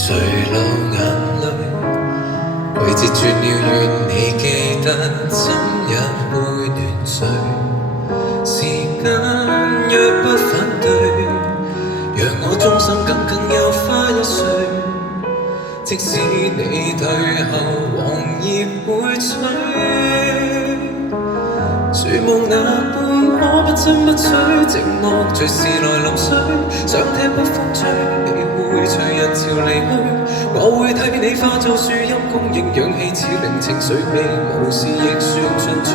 誰流眼淚？季節轉了，願你記得，怎也會亂碎。時間若不反對，讓我終生更有花一歲。即使你退後，黃葉會吹。樹木那般可不親不催，寂寞隨時來臨水，想聽北風吹，你會隨人潮離去，我會替你化作樹蔭，供應氧氣，似令情緒被無視亦算進取。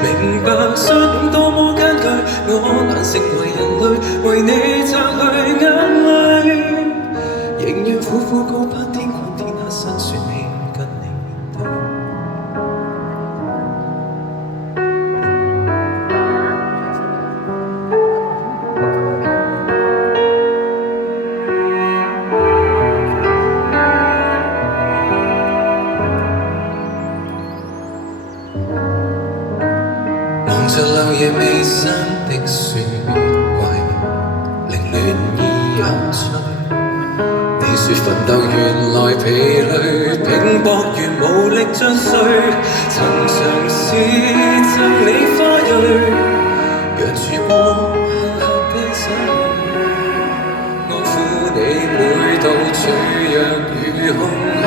明白相擁多麼艱巨，我難成為人類，為你擦去眼淚，仍願苦苦高攀天困天下，辛酸氣跟你面對。望着漏夜未散的雪櫃，凌亂已有趣。你說奮鬥原來疲累，拼搏如無力將睡。曾嘗試贈你花蕊，讓曙光低手。我負你每道脆弱與空虛，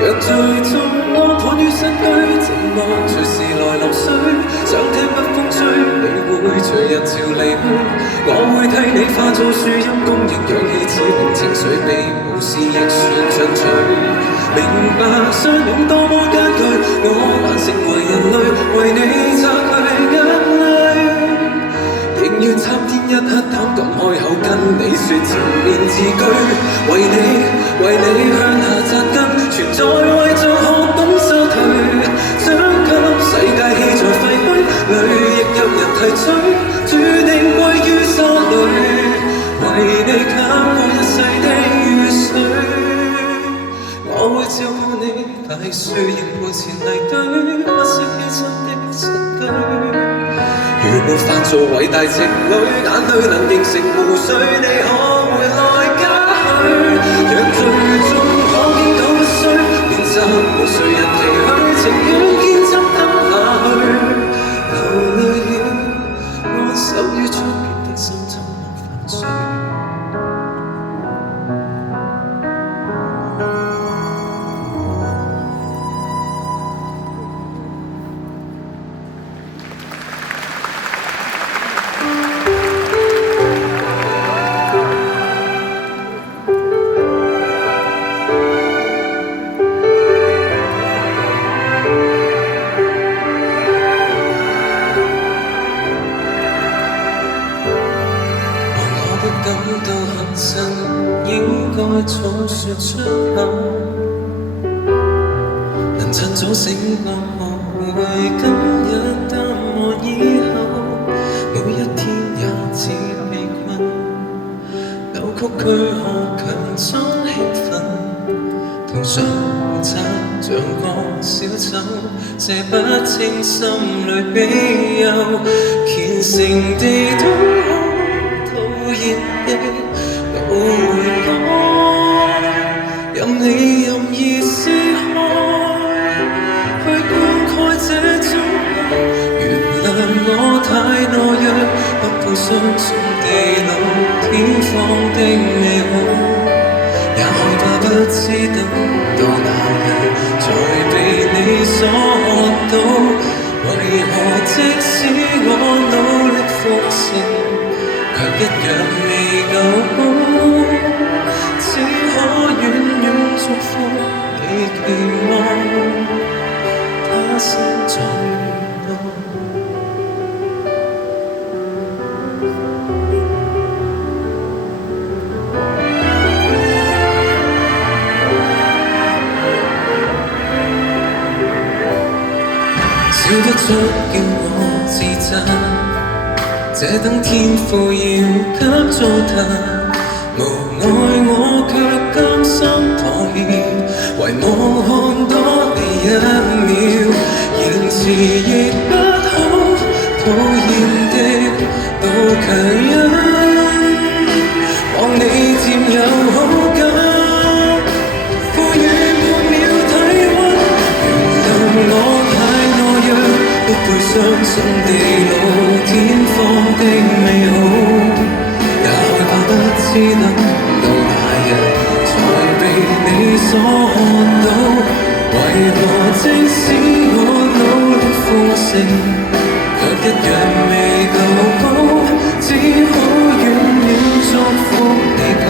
若最終我躺於身軀，寂寞隨時來臨水，想聽北風吹，你會隨人潮離去，我會替你化作樹蔭，供應氧氣，只令情緒被無視亦算進取。明白相擁多麼艱巨，我難成為人類，為你擦去眼淚，仍願參天一刻膽敢開口跟你說前面字句，為你向下扎根，存在為著學懂消退，想給世界氣在廢墟裏，亦有人提取，注定歸於沙裏，為你減過一世的雨水，我會照顧你，大樹仍陪前泥堆，不惜犧牲的實據。如沒法做偉大情侶，眼淚能形成湖水，你可回來加許。若最終可經久不衰，練習無誰人期許，情願堅執得下去。流淚了，安守於出邊的心，怎能粉碎？感到恨身，應該早說出口。能趁早醒覺，學會今日淡忘以後，每一天也似被困，扭曲軀殼強裝興奮，同上擦像個小丑，這不清心裏悲憂，虔誠地討好。都會改，任你任意撕開，去灌溉這種愛。原諒我太懦弱，不夠相信地老天荒的美好。也許怕不知等到那日，才被你所看到。為何即使我努力復成？卻一樣未夠好，只可遠遠祝福你，期望他生再遇到。笑得出叫我自責。這等天賦要給糟蹋，無奈我卻甘心妥協，為我看多你一秒，言辭亦不好，討厭的都強忍，望你佔有知等到那日才被你所看到。為何即使我努力奉承，卻一樣未夠好，只可遠遠祝福你，盼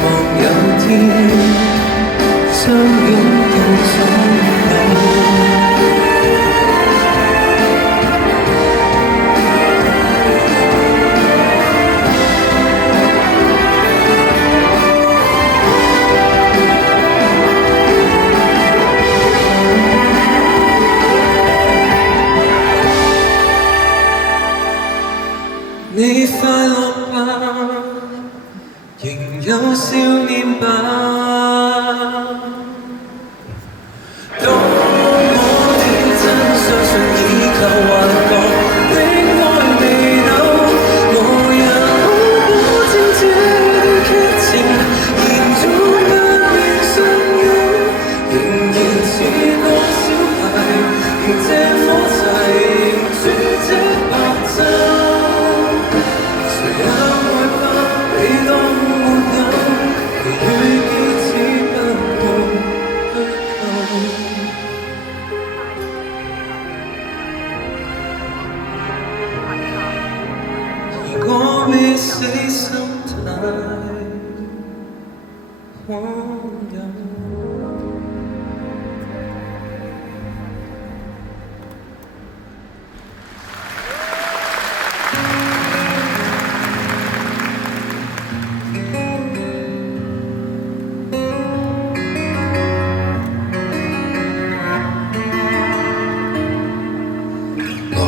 望有天相擁到終老。你快樂吧，仍有少年吧。當我天真相信依靠幻覺的愛未到，無人可保證這段劇情延續1年相擁，仍然似個小孩，仍這麼齊住這白晝。我未死心太荒謬。我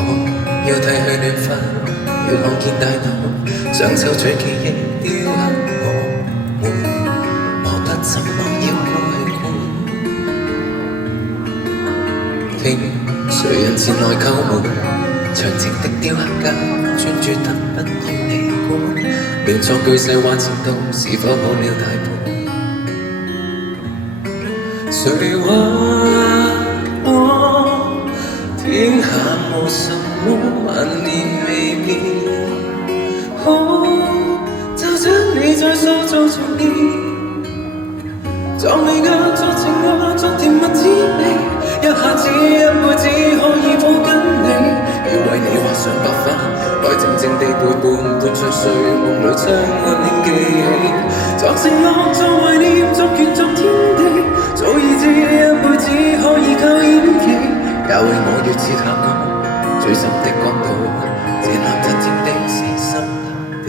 要剃去亂髮，要看見大腦，想抽取記憶雕刻我們，磨不怎麼要愛過。聽誰人前來叩門，長情的雕刻家專注得不要你管，亂作巨細話前度是否好了大半？誰話我天下無什麼萬年未變？就將你再塑造重現，壯美嘅作情話作甜蜜滋味，一下子一輩子可以抱緊你，要為你畫上白髮，來靜靜地陪伴伴着睡夢裏將溫馨記起，作承諾作懷念作緣作天地，早已知一輩子可以靠演技，也為我要設下我最深的角度，這藍真正的死心塌地。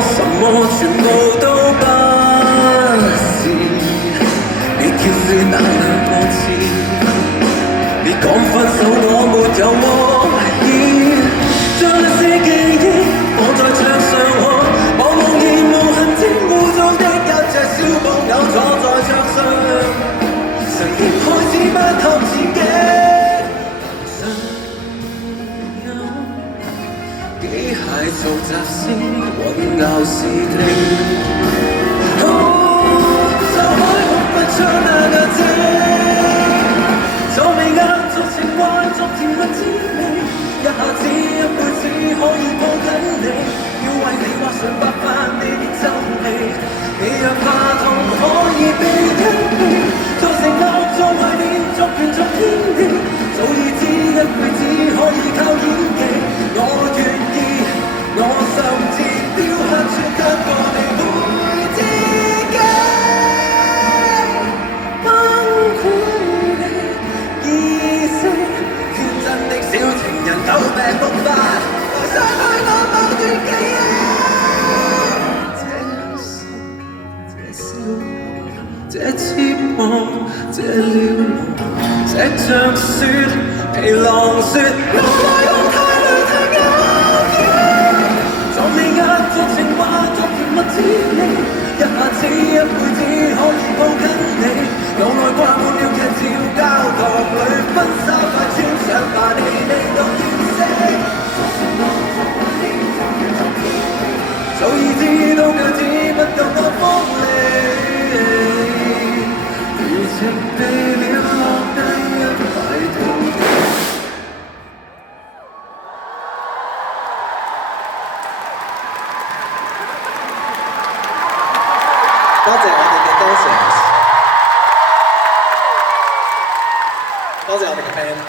什麼全部都不是，別叫説那兩個字，別講分手我沒有惡意，將那些記憶放在桌上看，望無言無痕跡污糟的一隻小布偶坐在桌上，承認開始不透自己。機械做雜聲，混淆視聽。就開哭不出那眼睛，皺眉眼作情話作甜蜜滋味，一下子一輩子可以抱緊你，要為你畫上白髮你別皺眉，你若怕痛可以避一避，作承諾作懷念作緣作天地，早已知一輩子可以靠演技，我願意。我甚至雕刻出一個你會自己崩潰的意識，天真的小情人久病復發，來傷害我某段記憶。這心，這笑，這痴望，這撩弄，這像雪皮狼雪，我內容太累太硬。作情話作甜蜜滋味，一下子一輩子可以抱緊你，腦內掛滿了劇照膠堂裏分手快穿上吧你未到要死，作承諾作懷念作緣作天地，早已知道句子不夠我鋒利，如此情被了落低一塊土地。多謝我哋嘅 dancers， 多謝我哋嘅 band，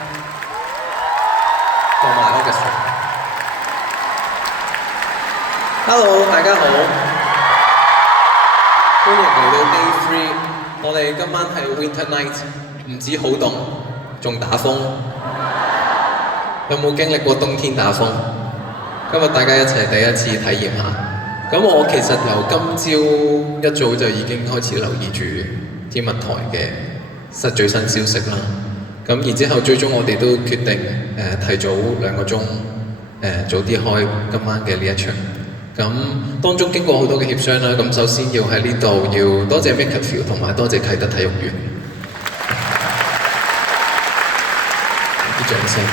同埋 orchestra。Hello， 大家好，歡迎嚟到 Day 3。我哋今晚係 Winter Night， 唔止好凍，仲打風。有冇經歷過冬天打風？今日大家一齊第一次體驗下。咁我其實由今朝一早就已經開始留意住天文台嘅最新消息啦。咁然之後最終我哋都決定提早2個鐘早啲開今晚嘅呢一場。咁當中經過好多嘅協商啦。咁首先要喺呢度要多謝 MakerVille 同埋多謝啟德體育園。啲掌聲係。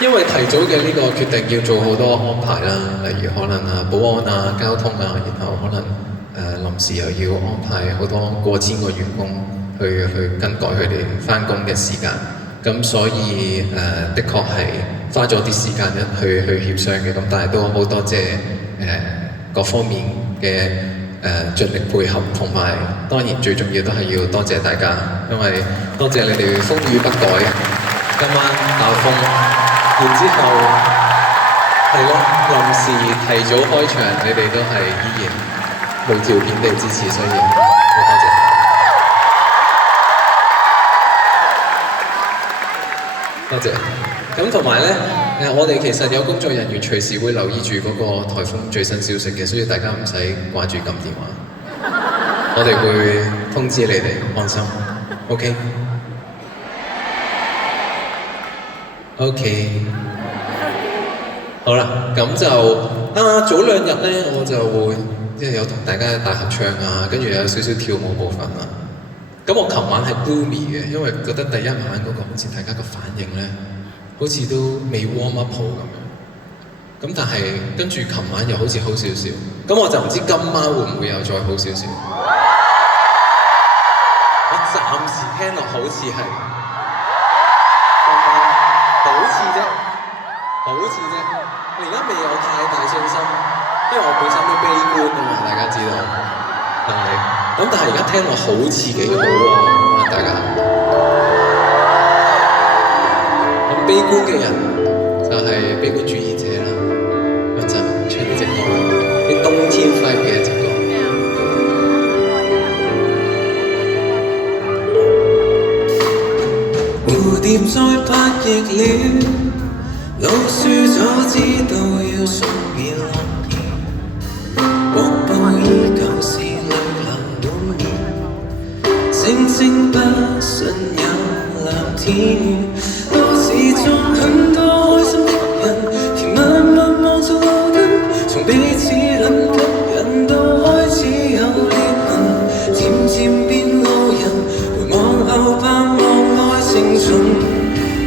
因為提早嘅呢個決定要做好多安排啦，例如可能保安啊、交通啊，然後可能臨時又要安排好多過千個員工去更改佢哋返工嘅時間，咁所以的確係花咗啲時間去協商嘅，咁但係都好多謝各方面嘅盡力配合，同埋當然最重要都係要多謝大家，因為多謝你哋風雨不改，今晚打風。然之後係咯，臨時提早開場，你哋都係依然無條件地支持，所以好多謝。多謝。咁同埋咧，我哋其實有工作人員隨時會留意住嗰個颱風最新消息嘅，所以大家唔使掛住撳電話，我哋會通知你哋，放心。OK。OK， 好啦，咁就早2日咧，我就會即係有同大家大合唱啊，跟住有少少跳舞部分啊。咁我琴晚係 gloomy 嘅，因為覺得第一晚嗰個好似大家個反應咧，好似都未 warm up 好咁樣。咁但係跟住琴晚又好似好少少，咁我就唔知今晚會唔會又再好少少。我暫時聽落好似係。好似啫，我而家未有太大信心，因為我本身都悲觀啊嘛，大家知道。但係而家聽落好似幾好喎，大家。咁悲觀嘅人就係悲觀主義者啦。咁就唱呢隻歌，啲冬天 vibe 嘅一隻歌。蝴蝶在拍翼了。老樹早知道要送別落葉，瀑布依舊是淚流滿面，星星不信有藍天，都市中很多開心的人，甜蜜蜜望着路燈，從彼此很吸引到開始有裂痕，漸漸變路人，回望後盼望愛情從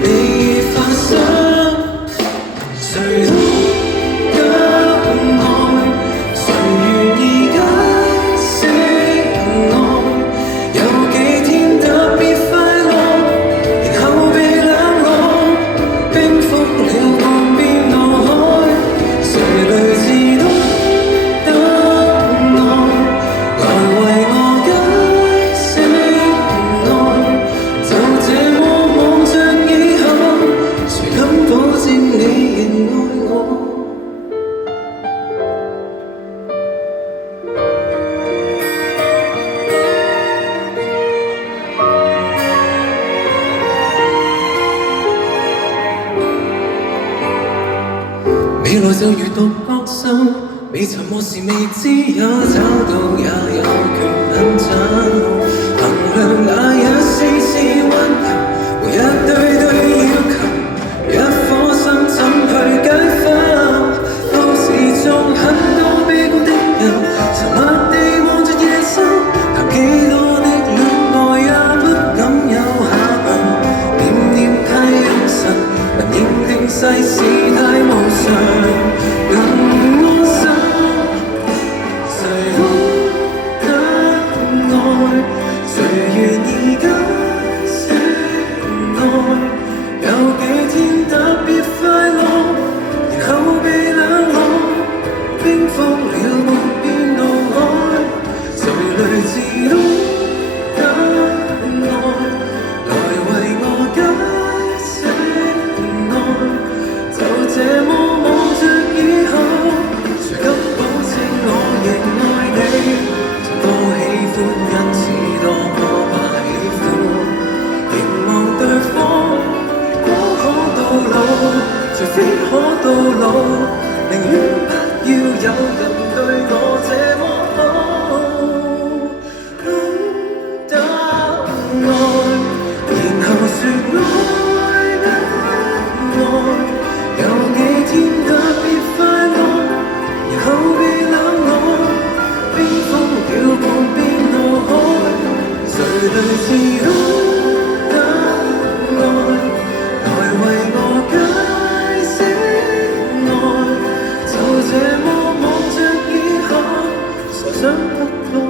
未發生。誰都急愛，誰願意解釋愛？有幾天特別快樂，然後被冷落，冰封了岸邊怒海。誰來自懂得愛，來為我解釋愛？就這麼望着以後，誰敢保證你？未來就如獨角獸，未沉默時未知有找到，也有權很找。衡量那一絲絲溫柔，和一堆堆要求，一顆心怎去解剖？都市中很多悲觀的人，沉默地望着夜深，談幾多的戀愛也不敢有下文，念念太用神，能認定世事太無常。更安心，誰都不到。